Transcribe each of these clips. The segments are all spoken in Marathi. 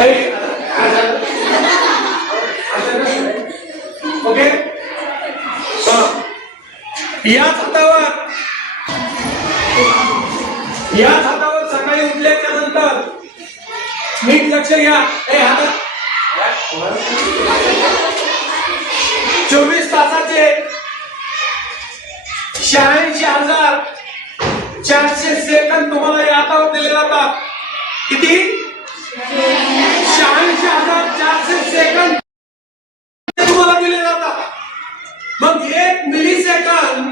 ओके, याच हातावर सकाळी उठल्याच्या नंतर नीट लक्ष घ्या. हे हातात 24 तासाचे 86,400 सेकंद तुम्हाला या हातावर दिले जातात. किती? 86,400 सेकंद तुम्हाला दिले जातात. मग 1 मिलीसेकंद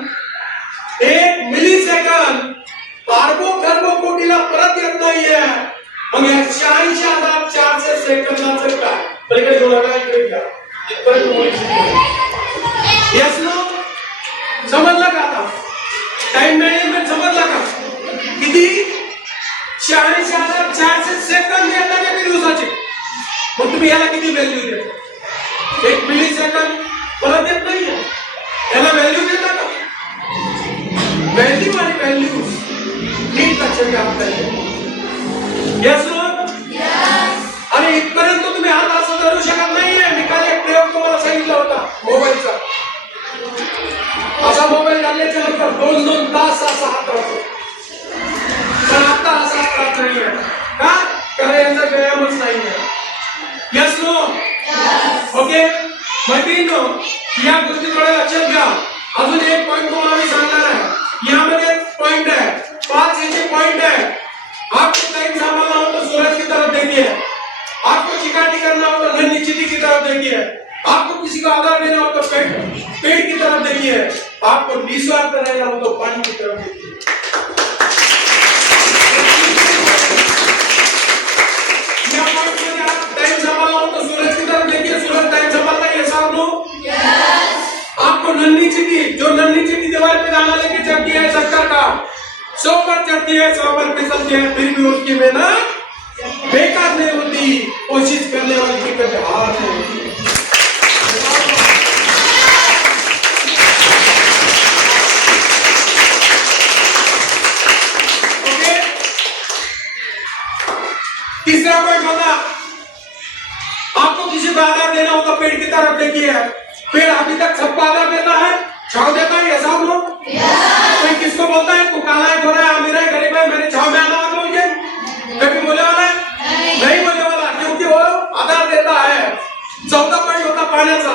अर्बोकोटीला परत येत नाहीये. मग या 86,400 सेकंदाचं काय? पलीकडे जोडा काय इकडे घ्या. यस नो, समजलं का? आता टाइम मॅनेजमेंट समजला का? किती? 86,400 सेकंद येतात एका दिवसाचे. मग तुम्ही याला किती व्हॅल्यू देता? 1 मिलीसेकंद परत येत नाहीये, याला व्हॅल्यू देता का? व्हॅल्यू आणि व्हॅल्यूज नीट लक्षात घ्या आपल्याला. यस नो, आणि इथपर्यंत तुम्ही हात असं धरू शकत नाहीये. मी काल एक प्रयोग तुम्हाला सांगितला होता मोबाईलचा. असा मोबाईल घालण्याच्या नंतर 2-2 तास असा हात राहतो. पण आता असा हात नाहीये का? कारण यांचा व्यायामच नाहीये. Yes no, okay. मैत्रिणींनो, या गोष्टी थोड्या लक्षात घ्या. अजून एक पॉइंट तुम्हाला मी सांगणार आहे. यामध्ये पॉइंट है, 5 ऐसे पॉइंट है. आपको टाइम संभालना हो तो सूरज की तरफ देखिए, आपको चिकाटी करना हो तो नन्ही चींटी की तरफ देखिए, आपको किसी को आदर देना हो तो पेड़ की तरफ देखिए, आपको निस्वार्थ रहना हो तो पानी की तरफ देखिए. या पॉइंट में आप टाइम संभालना हो तो सूरज की तरफ देखिए. सूरज टाइम संभालता है, ऐसा आप लोग. आपको नन्ही चींटी दीवार पे दाना लेके चढ़ती है शक्कर का, 100 पर चढ़ती है, 100 पर फिसलती है, फिर भी उसकी मेहनत बेकार नहीं होती. कोशिश करने वाले की कभी हार नहीं होती. ओके, तीसरा पॉइंट होगा, आपको किसी को आदर देना हो तो पेड़ की तरफ देखिए. पेड़ अभी तक सबको आदर देता है, छांव देता है, ऐसा हम लोग. कोई किसको बोलता है तू काला है, गोरा है, अमीर है, गरीब है, मेरे छांव में आना वाला मुझे कभी बोले वाला है? नहीं बोले वाला, क्योंकि वो आदर देता है. 14 पॉइंट होता पाण्याचा.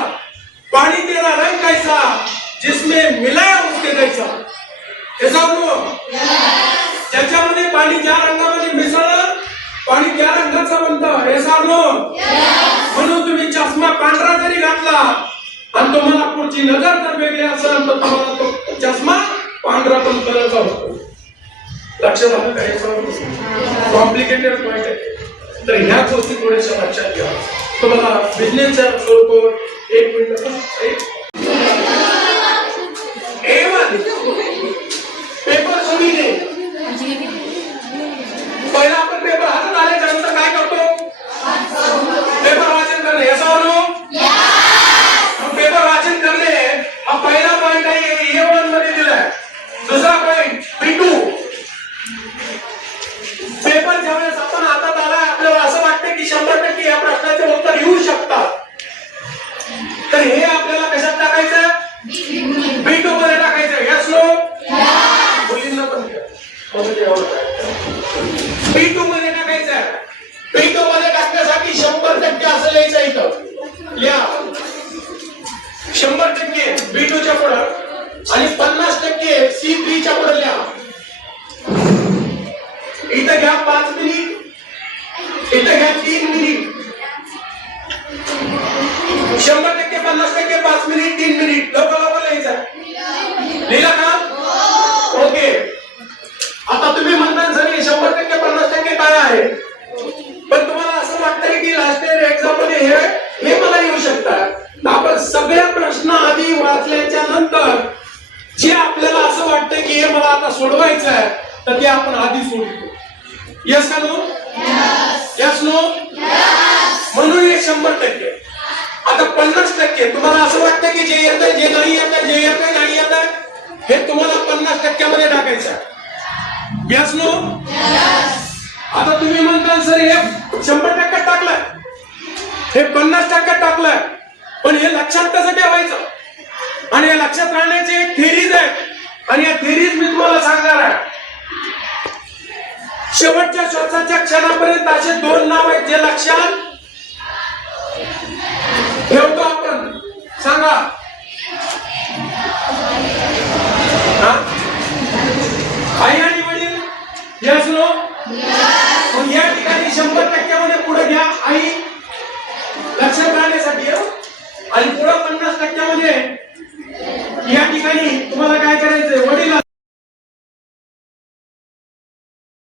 पानी तेरा रंग कैसा, जिसमें मिलाया उसके जैसा. ऐसा हम लोग. ज्याच्यामध्ये पाणी ज्या रंगामध्ये मिसळलं, पाणी त्या रंगाचं बनतं. ऐसा हम लोग. म्हणून तुम्ही चष्मा पांढरा जरी घातला आणि तुम्हाला पुढची नजर जर वेगळी असेल तर तुम्हाला तो चष्मा पांढरा पण कलरचा होतो. लक्षात आलं का? कॉम्प्लिकेटेड पॉइंट आहे. तर ह्या गोष्टी थोड्याशा लक्षात घ्या. तुम्हाला बिझनेसच्या स्वरूपावर 1 मिनिट पेपर सुनीने पहिला आपण पेपर हातात आल्याच्यानंतर काय करतो? पेपर वाचन करणे. याचा पेपर वाचन करणे हा पहिला पॉइंट आहे, A1 मध्ये दिलाय. दुसरा पॉइंट B2. पेपर ज्यावेळेस आपण हातात आलाय, आपल्याला असं वाटतं की 100% या प्रश्नाचे उत्तर येऊ शकतात. तर हे आपल्याला कशात टाकायचं? B2 मध्ये टाकायचं. यस नो, मुलींना पण B2 मध्ये टाकायचं. B2 मध्ये टाकण्यासाठी 100% असं लिहायचं. इथं लिहा 100% B2 च्या पुढे आणि 50% C3 च्या पुढे लिहा. इथं घ्या 5 मिनिट, इथं घ्या 3 मिनिट. 100% 50% 5 minute 3 minute. लवकर लिहायचं. लिहिला का? ओके. आता तुम्ही म्हणता सर 100% 50% काय आहे, पण तुम्हाला असं वाटतंय की लास्ट इयर एक्झाम मध्ये हे मला येऊ शकतात. आपण सगळ्या प्रश्न आधी वाचल्याच्या नंतर जे आपल्याला असं वाटतं की हे मला आता सोडवायचं आहे, तर ते आपण आधी सोडतो. यस का नो? Yes no. म्हणून हे 100%. आता 50% तुम्हाला असं वाटतं की जे येतं, जे नाही येतं, जे येतं नाही येतं, हे तुम्हाला 50% मध्ये टाकायचं. Yes no. आता तुम्ही म्हणता सर हे 100% टाकलं, हे 50% टाकलंय, पण हे लक्षात कसं ठेवायचं आणि हे लक्षात राहण्याची एक थेरीज आहे आणि या थेरीज मी तुम्हाला सांगणार आहे. शेवटच्या श्वासाच्या क्षणापर्यंत असे 2 नाव आहेत जे लक्षात ठेवतो आपण. सांगा. आई आणि वडील. Yes no.